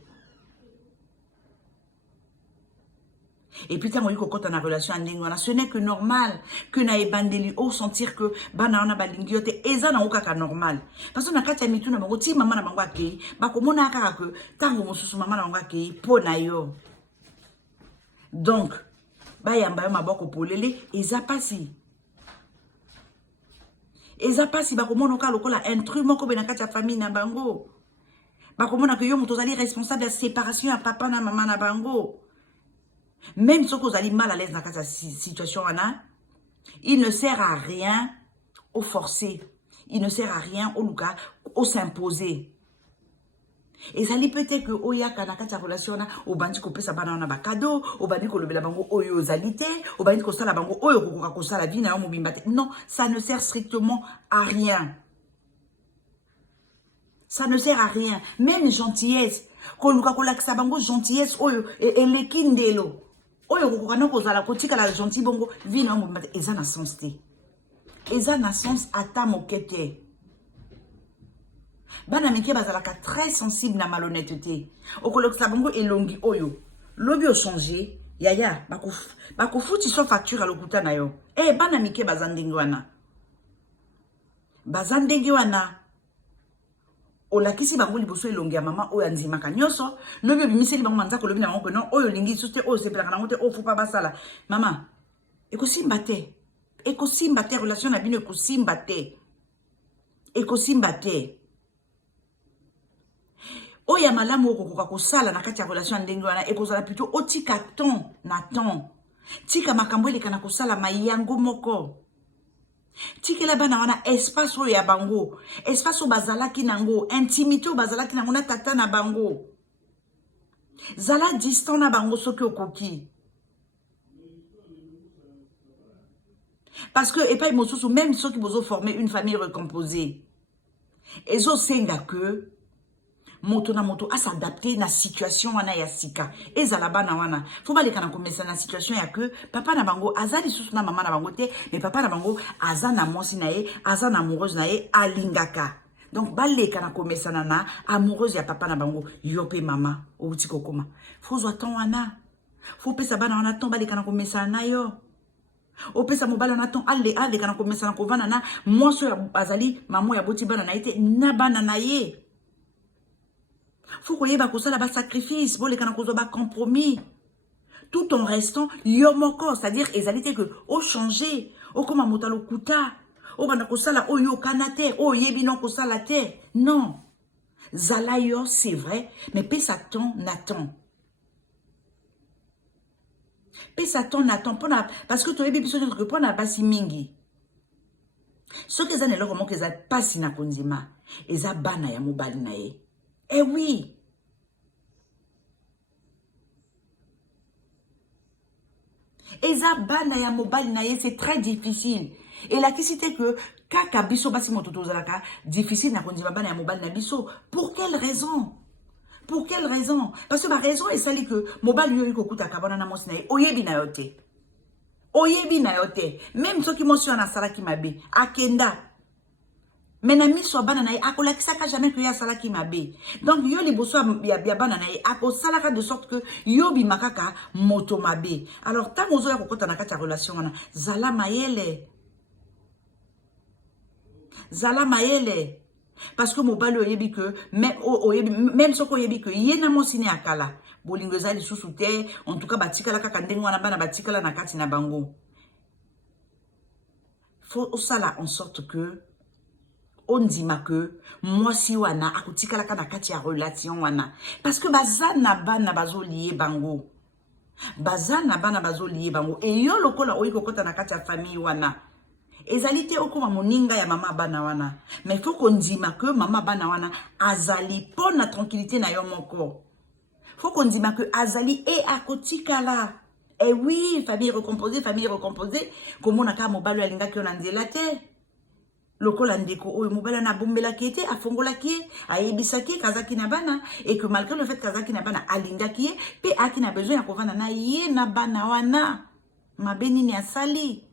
Et puis tant qu'on a une relation en ce n'est que normal que na ebandeli au sentir que bana ona balingi yote eza na okaka normal. Parce que na kati ya mitu na bango ti mama na bango akei ba komona kaka que tango mosusu mama na bango akei po na yo. Donc ba yamba yo maboko polele eza pasi. Eza pasi bakomona ka lokola intrus moko be na kati ya famille na bango. Bakomona que yo moto zali responsable de la séparation ya papa na maman na bango. Même si vous allez mal à l'aise dans cette situation là, il ne sert à rien au forcer. Il ne sert à rien au luka au s'imposer. Et ça dit peut-être que oya kana kati relation na au bandi ko pesa bana na ba cadeau, au bandi ko lobela bango oyo zalité, au bandi ko sala bango oyo ko sala vie na yo mobimba te. Non, ça ne sert strictement à rien. Ça ne sert à rien. Même gentillesse, ko luka ko lakisa bango gentillesse oyo et lekindelo. Oyo ko kana ko sala ko tika la gentil bongo vie na yo mobimba te. Eza na sens te. Eza na sens ata mokete. Bana mike bazalaka très sensible na malhonnêteté. Okolokisa bongo elongi oyo. Lobi o changer. Yaya, bakufuti so facture à lokuta na yo. Eh, bana mike bazandingi wana. baza ndenge wana olakisi bango liboso elongi ya mama oyo andimaka nyonso lobi obimiseli bango manzaka olobi na bango ke non oyo olingi lisusu te oyo osepelaka nango te oyo fupa basala mama ekosimba te relation na bino ekosimba te oyo ya malamu okokoka kosala na kati ya relation ya ndenge wana ekozala plutôt otika ton na ton tika makambo eleka na kosalama yango moko tikela bana wana espace oyo ya bango espace oyo bazalaki nango intimité oyo bazalaki nango na tata na bango zala distant na bango soki okoki parce que epai mosusu même soki bozo former une famille recomposée ezosenga que moto na moto s'adapter na situation wana ya sika ezala bana wana faut baleka na komesa na situation ya que papa na bango azali susu na mama na bango te mais papa na bango aza na mwasi na ye aza na amoureuse na ye alingaka donc baleka na komesa na amoureuse ya papa na bango yo pe mama outi kokoma faut zwa temps wana faut pesa bana wana temps baleka na komesa na yo opesa mobali wana temps aleka na komesa na kovana na mwasi azali mamo ya boti bana na ye te na bana na ye. Faut qu'on y ait un sacrifice, faut qu'on ait un compromis. Tout en restant yomoko, c'est-à-dire ezalité que au changer, au comme motalo kuta, au banakosala au yo kanate, au yebino kosala te. Non. Zalayo c'est vrai, mais pesa ton n'attend. Pesa ton n'attend parce que tu es besoin de reprendre la basi mingi. Ce que zane lo que za pasi na konzima, eza bana ya mobali na ye. Eh oui. Eza bana ya mobali na ye, c'est très difficile. Et la question que kaka biso basi mototo zalaka difficile na kondima bana ya mobali na biso. Pour quelle raison? Pour quelle raison? Parce que ma raison est celle que mobali yo yiko kuta kabana na mosi na ye oyebi na yote. Oyebi na yote. Même ceux qui m'ont su en asala ki mabe akenda. Mais na miso bana na ye akolakisaka jamais que ya sala ki mabe. Donc yo liboso ya bana na ye akosalaka de sorte que yo bimakaka moto mabe. Alors tant ozo ya kokota na kati ya relation wana zala mayele. Zala mayele. Parce que mobali oyebi que même soko oyebi que ye na mosine akala. Bolingo ezali susu te, en tout cas batikala kaka ndenge wana bana batikala na kati na bango. Faut osala en sorte que on dit que moi si wana akutikala kana kati ya relation wana parce que bazana bana bazo lié bango et yo lokola oyiko kota na kati ya famille wana ezali te okoma moninga ya mama bana wana mais faut qu'on dise que mama bana wana azali pour na tranquillité na yo moko faut qu'on dise que azali et akotikala. Et oui, famille recomposée comme on a ka mobalo alinga ki on nzela te. Lokola ndeko oyo mobala na bombela ki ete afongola ki ayebisaki kazaki na bana et que malgré le fait kazaki na bana alinga ki pe aki na besoin ya kovana na ye na bana wana mabeni ni asali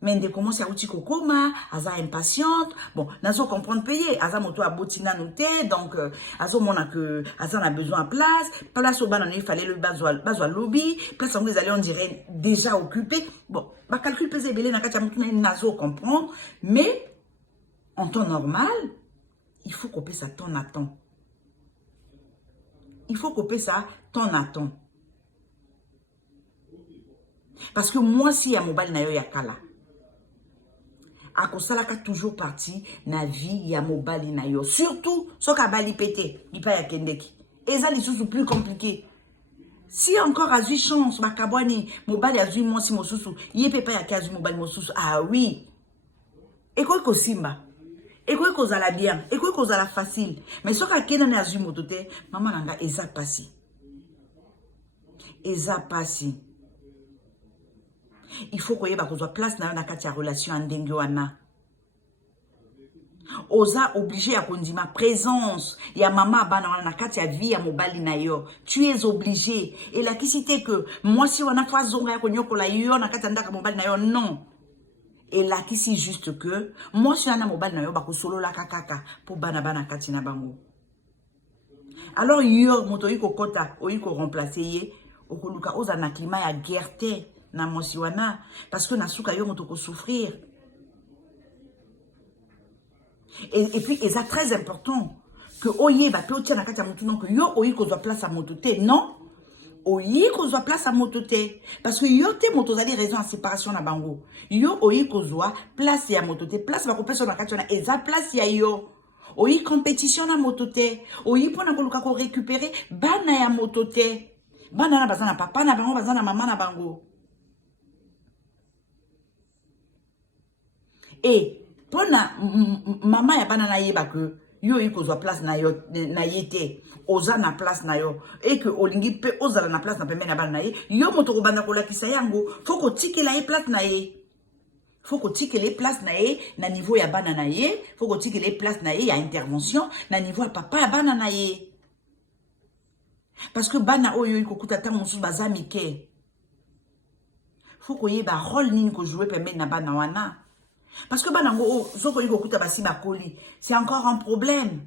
mais ndeko mosi auti kokoma aza impatiente bon nazo comprendre payer aza moto abotina noté donc azo mona que aza na besoin de place au bana il fallait le bazwa lobby place en vous allez on dirait déjà occupé bon ba calcul pesé belé na katia moto nazo comprendre mais en temps normal il faut couper ça ton à temps parce que moi si ya mobile na yo ya kala akosalaka toujours partie na vie ya mobali na yo surtout soka bali pété lipa ya kendeki eza lisusu plus compliqué si encore azui chance bakabwani mobali azui mwasi mosusu yepe pa ya kazu mobali mosusu ah oui ekoki kosimba ekoki kozala bien ekoki kozala facile mais soka kena na azui motote mama nanga eza pasi il faut qu'il y ait une place dans la relation en ndenge wana. Oza obligé à kondima présence ya mama bana na kati ya vie ya mobali na yo. Tu es obligé. Et la kisite que moi si wana fa zonga ya konyokola yo na kati ndaka mobali na yo non. Et la kisi juste que moi si wana mobali na yo ba ko solo la kakaka pour bana kati na bango. Alors yo moto yiko kota oyiko remplacer ye okoluka oza na climat ya guerre na mosiwana parce que nasuka yo moto ko souffrir Et puis, c'est très important que oye ba pe otia na kati ya motu donc yo oyi kozwa place à moto te non oyi kozwa place à moto te parce que yo te moto zali raison en séparation na bango yo oyi kozwa place ya moto te place ba kopesa na kati na eza place ya yo oyi compétition na moto te oyi pona koluka ko récupérer bana ya moto te bana na bazana papa na bango bazana mama na bango et pona mama ya bana na yeba que yo yi kozwa place na yo na yete oza na place na yo et que olingi pe ozala na place na pembe na bana na ye yo moto ko banda ko lakisa yango faut ko tikela ye place na ye faut ko tikela place na ye na niveau ya bana na ye faut ko tikela place na ye ya intervention na niveau ya papa ya bana na ye parce que bana oyo yi ko kuta tango musu bazami ke faut ko yeba rôle nini ko jouer pembe na bana wana. Parce que banango soko yiko kuta basi bakoli c'est encore un problème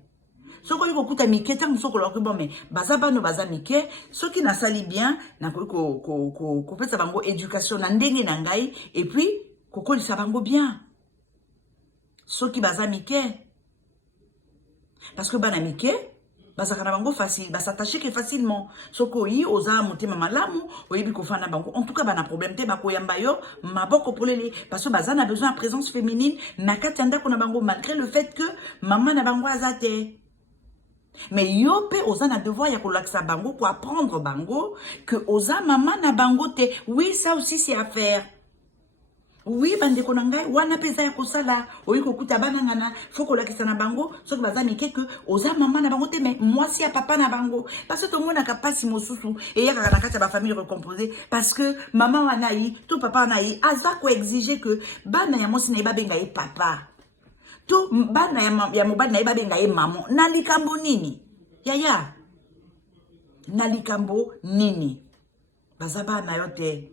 soko yiko kuta mike tant soko lo bon mais baza bano baza mike soki na sali bien na ko pesa bango éducation na ndenge na ngai et puis kokoli sa bango bien soki baza mike parce que bana mike bazaka na bango facile s'attacher que facilement soko yi oza motema malamu oyebi ko fana bango en tout cas bana problème te bako yamba yo maboko polele parce que baza na besoin de présence féminine na kati ndako na bango malgré le fait que maman na bango azate mais yo pe oza na devoir ya kolakisa bango pour apprendre bango que oza maman na bango te oui ça aussi c'est à faire. Oui, bande konangai, wana pesa ya kosala, oyi kokuta banangana, faut ko lakisa na bango, soki baza mike que oza maman na bango te mais moi si ya papa na bango. Parce que tout le monde a kapasi mosusu et ya kaka na kati ba famille recomposée parce que maman wana yi, tout papa wana yi, aza ko exiger que bana ya mosi na iba benga yi papa. Tout bana ya mobali na iba benga yi maman. Na likambo nini? Yaya. Na likambo nini? Bazaba na yote.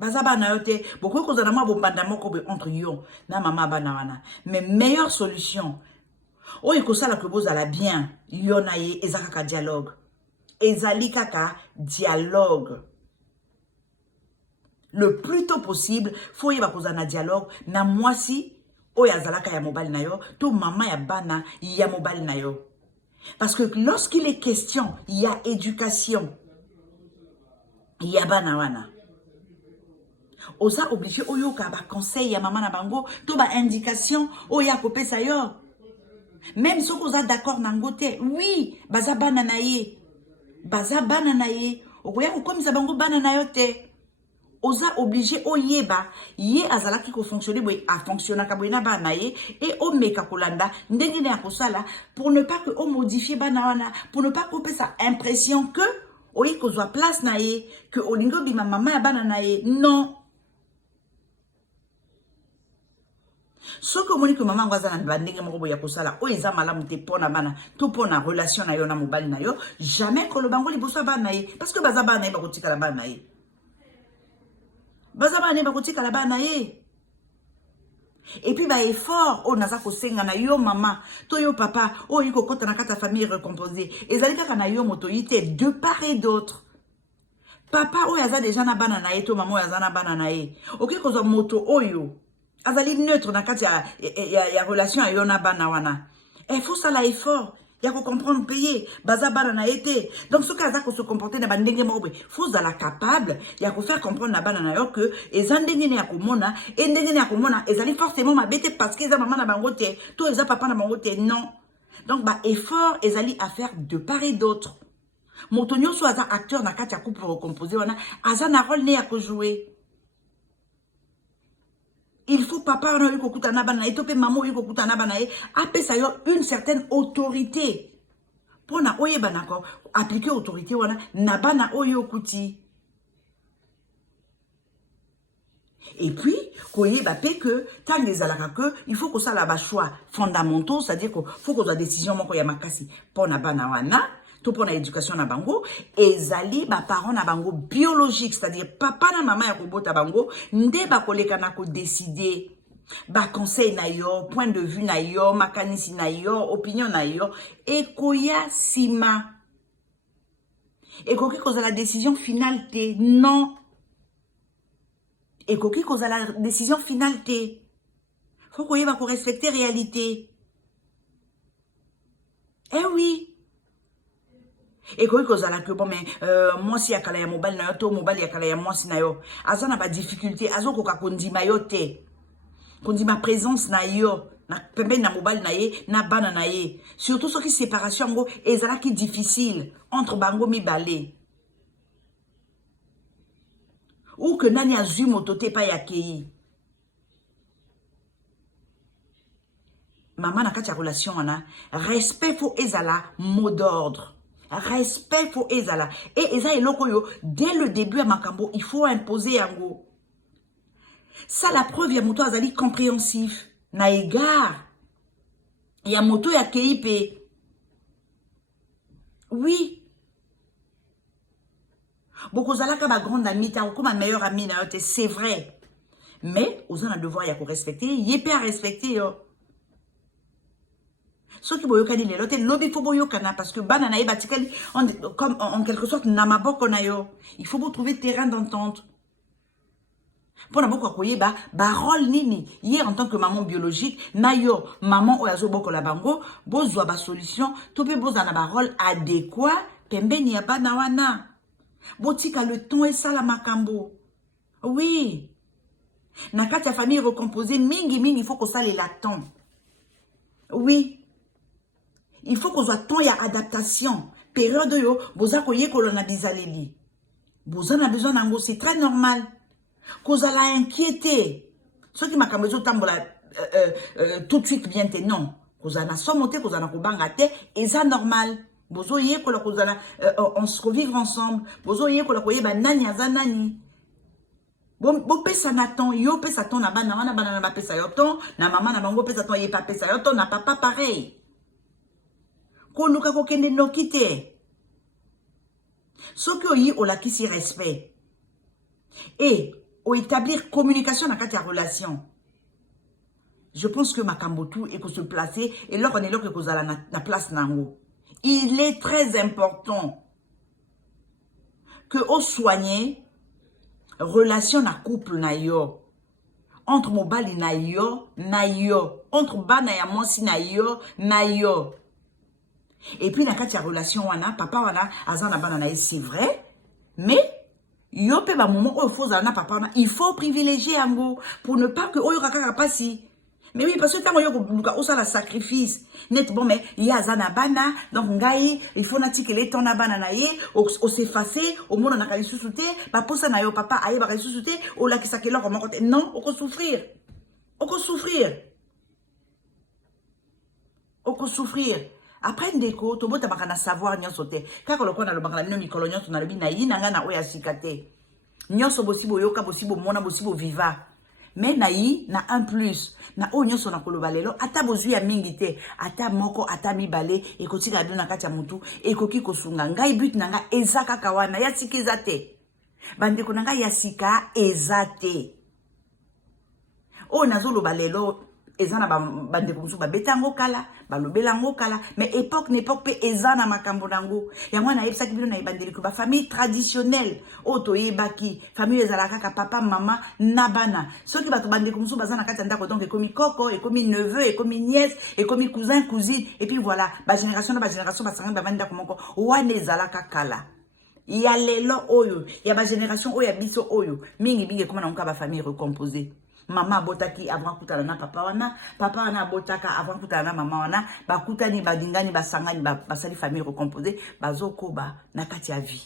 Bazaba na yote beaucoup cause na moi bombanda moko be entre yo na mama bana wana mais meilleure solution o iko sala que bozala bien yo na ye ezaka dialogue ezali kaka dialogue le plus tôt possible faut yeba kozana dialogue na mwasi o yazalaka ya mobali na yo to mama ya bana ya mobali na yo parce que lorsqu'il est question il y a éducation il y a bana wana oza obligé oyo ka ba conseil ya maman na bango to ba indication oya kopesa yo même si oza d'accord na ngote oui baza bana na ye okoya ko komisa bango bana na yo te oza obligé oyeba ye azalaki ko fonctionner boy a fonctionner ka boy na bana ye et o meka kolanda ndenge ne akosala pour ne pas que o modifier bana wana pour ne pas couper sa impression que oyi ko zwa place na ye que olingo bima mama ya bana na ye non. Ce que moni que maman ngoza na bandenge moko boya kosala o eza malamu te pona bana to pona relation na yo na mobali na yo jamais ko lo bango liboso bana ye parce que baza bana ye bakotika la bana ye et puis ba effort o naza ko senga na yo mama to yo papa o yiko kota na kata famille recomposée ezali kaka na yo moto yite de part et d'autre papa o yaza déjà na bana na ye to maman o yaza na bana na ye ok ko zo moto oyo azali neutre na kati ya relation ayo na bana wana il faut ça la effort ya ko comprendre payer baza bana na été donc ce cas ko se comporter na bandenge mobe faut la capable ya ko faire comprendre na bana na yo que ezandenge ne ya komona et ndenge ne ya komona ezali forcément mabete parce que eza maman na bango te to eza papa na bango te non donc ba effort ezali à faire de part et d'autre moto nyonso aza acteur na kati ya couple recomposé wana aza na rôle ne ya ko jouer. Il faut papa on a eu kokuta na bana et topé maman eu kokuta na bana et apesa yo une certaine autorité pour na oye banako appliquer autorité wana na bana oyo kuti et puis koye ba pe que tant les alaka que il faut que ça la ba choix fondamentaux c'est-à-dire qu'il faut que la décision moko ya makasi pour na bana wana tout pour l'éducation na bango ezali ba parents na bango biologique c'est-à-dire papa na maman ya kobota bango nde ba koleka na ko décider ba conseil na yo point de vue na yo makanisi na yo opinion na yo ekoya sima ekoki koza la décision finale te non ekoki koza la décision finale te faut qu'on y va pour respecter réalité. Eh oui. Et quand vous avez que bon mais moi si yakala ya mobile na yo to mobile yakala ya moi si na yo azana ba difficulté azo ko ka kondima yo te kondima présence na yo na pembe na mobile na ye na bana na ye surtout ce qui séparation ngo ezala ki difficile entre bango mibale ou que nani azui motote pa yakei maman na kati ya relation wana respect faut ezala mot d'ordre. Respect faut ezala. Et eza eloko yo, dès le début à makambo, il faut imposer yango. Ça la preuve ya moto azali compréhensif. Na égard. Ya moto ya keipe. Oui. Boko zalaka ba grande amie, ta ou ma meilleure amie na yote, c'est vrai. Mais, aux a devoir ya ko respecter, yépe à respecter yo. Ce qui boyo kani lelo te lobi faut boyo kana parce que bana na batikali comme en quelque sorte na maboko na yo il faut vous trouver terrain d'entente pour na boko koyeba ba rôle nini hier en tant que maman biologique na yo maman oyazo boko la bango bozwa ba solution to pe bozana ba rôle adéquat pembeni ya bana wana botika le temps et ça la makambo oui na kati ya famille recomposée mingi il faut que ça les latent oui. Il faut qu'on soit temps, il y a adaptation. Période yo, boza koye kolona bizaleli. Boza na besoin d'ango, c'est très normal. Qu'on la inquiéter. Ce qui m'a kambezo tambola tout de suite bien te non. Qu'on na somote, qu'on na kubanga te, et ça normal. Bozo ye kola kozala on se revivre ensemble. Bozo ye kola koye ba nani aza nani. Bo pesa na ton, yo pesa ton na bana wana bana na ba pesa yo ton, na maman na bango pesa ton ye pa pesa yo ton, na papa pareil. Koluka kokende no kite. Ce que yi o la kisi respect. Et au établir communication dans la relation. Je pense que Makambotou est pour se placer et là on est là que vous allez la place nango. Il est très important que au soigner relation na couple na yo. Entre mobali na yo, entre bana ya monsi na yo. Et puis, dans la relation, papa, azana banana, c'est vrai. Mais, yo pe ba moment où il faut zana papa, il faut privilégier ango pour ne pas que oyo kaka passi. Mais oui, parce que quand on a la sacrifice, net bon, mais il y a zana bana, donc ngai, il faut natike les ton banana ye, au s'effacer, au monde on a qu'à sous-souter, ba posa na yo papa, aye ba sous-souter, au la qui s'akelo comment côté. Non, on peut souffrir. On peut souffrir. On peut souffrir. Après ndeko to bota bakana savoir nyonso te kaka lokona lo bakana no mikolo nyonso na lobi na yi nanga na oya sikate nyonso bosibo yoka bosibo mona bosibo viva mais na yi na un plus na o nyonso na koloba lelo ata bozwi ya mingi te ata moko ata mibale ekotika dona kati ya mutu ekoki kosunga ngai but nanga ezaka kawana ya sikiza te bandeko nanga ya sika ezate o nazoloba lelo ezana bandeko musu babetango kala balobelango kala mais époque pe ezana makambo nango ya mwana yebisa kibino na ibandeli ko ba famille traditionnelle oto yebaki famille ezalaka ka papa mama na bana soki bato bandeko musu bazana kati ndako donc ekomi koko ekomi neveu ekomi nièce ekomi cousin cousine et puis voilà ba génération basanga ba banda komoko wana ezalaka kala ya lelo oyo ya ba génération oyo ya biso oyo mingi koma na ba famille recomposée. Maman abotaki avant kutana na papa wana abotaka avant kutana na mama wana bakutani badingani basangani basali famille recomposée bazokoba na kati ya vie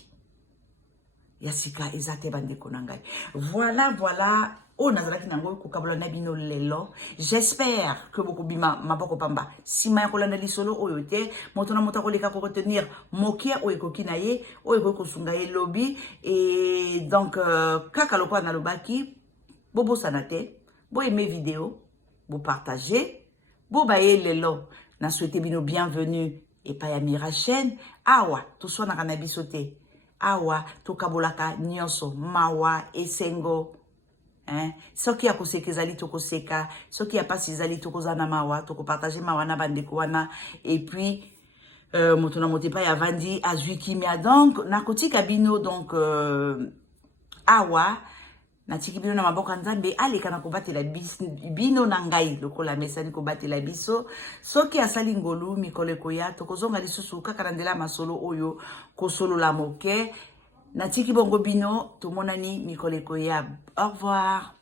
yasika ezate bandeko na ngai voilà o nazalaki nango kokabola na bino lelo j'espère que beaucoup bima maboko pamba sima ya kolanda lisolo oyo te moto na moto koleka ko retenir mokia o ekoki na ye o ekoko sunga ye lobby et donc kaka lokwa na lobaki bobo sanate, bo aimer vidéo, bo partager, bo baye lelo, na souhaité bino bienvenue et pa ya mirachaine, awa, to so na kana bisote, awa, to kabolaka nyonso, mawa, esengo, hein, soki ya koseka zali to koseka, soki ya pasi zali to kozana mawa, to ko partager mawa na bandeko wana, et puis, moto na motepa ya vandi, azui kimia, donc, na kotika bino, donc, awa, natiki bino na maboko nzambe aleka na kobatela bino na ngai lokola mesani kobatela biso soki asali ngolu mikolo ekoya tokozonga lisusu kaka na nzela masolo oyo kosolola moke natiki bongo bino tomonani mikolo ekoya. Au revoir.